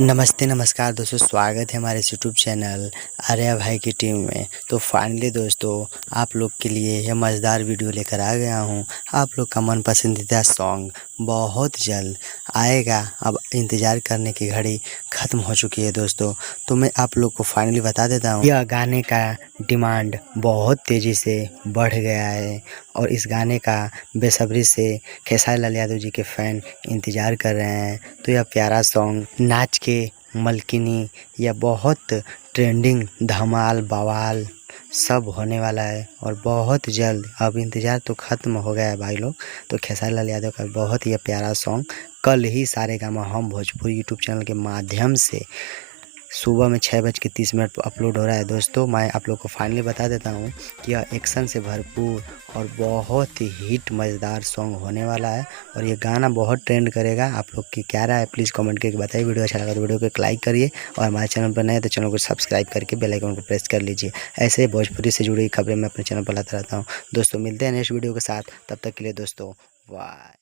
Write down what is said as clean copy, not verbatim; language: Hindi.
नमस्ते नमस्कार दोस्तों, स्वागत है हमारे इस यूट्यूब चैनल आर्या भाई की टीम में। तो फाइनली दोस्तों, आप लोग के लिए यह मज़ेदार वीडियो लेकर आ गया हूं। आप लोग का मन पसंदीदा सॉन्ग बहुत जल्द आएगा। अब इंतज़ार करने की घड़ी ख़त्म हो चुकी है दोस्तों। तो मैं आप लोग को फाइनली बता देता हूं, यह गाने का डिमांड बहुत तेज़ी से बढ़ गया है और इस गाने का बेसब्री से खेसारी लाल यादव जी के फ़ैन इंतज़ार कर रहे हैं। तो यह प्यारा सॉन्ग नाच के मलकिनी यह बहुत ट्रेंडिंग धमाल बवाल सब होने वाला है और बहुत जल्द। अब इंतज़ार तो ख़त्म हो गया है भाई लोग। तो खेसारी लाल यादव का बहुत ही प्यारा सॉन्ग कल ही सारेगामा हम भोजपुरी यूट्यूब चैनल के माध्यम से सुबह में 6:30 पर अपलोड हो रहा है दोस्तों। मैं आप लोग को फाइनली बता देता हूँ कि यह एक्शन से भरपूर और बहुत ही हिट मज़ेदार सॉन्ग होने वाला है और ये गाना बहुत ट्रेंड करेगा। आप लोग की क्या राय है प्लीज़ कमेंट करके बताइए। वीडियो अच्छा लगा तो वीडियो को एक लाइक करिए और हमारे चैनल पर नए तो चैनल को सब्सक्राइब करके बेल आइकन को प्रेस कर लीजिए। ऐसे ही भोजपुरी से जुड़ी खबरें मैं अपने चैनल पर लाता रहता हूँ दोस्तों। मिलते हैं नेक्स्ट वीडियो के साथ, तब तक के लिए दोस्तों बाय।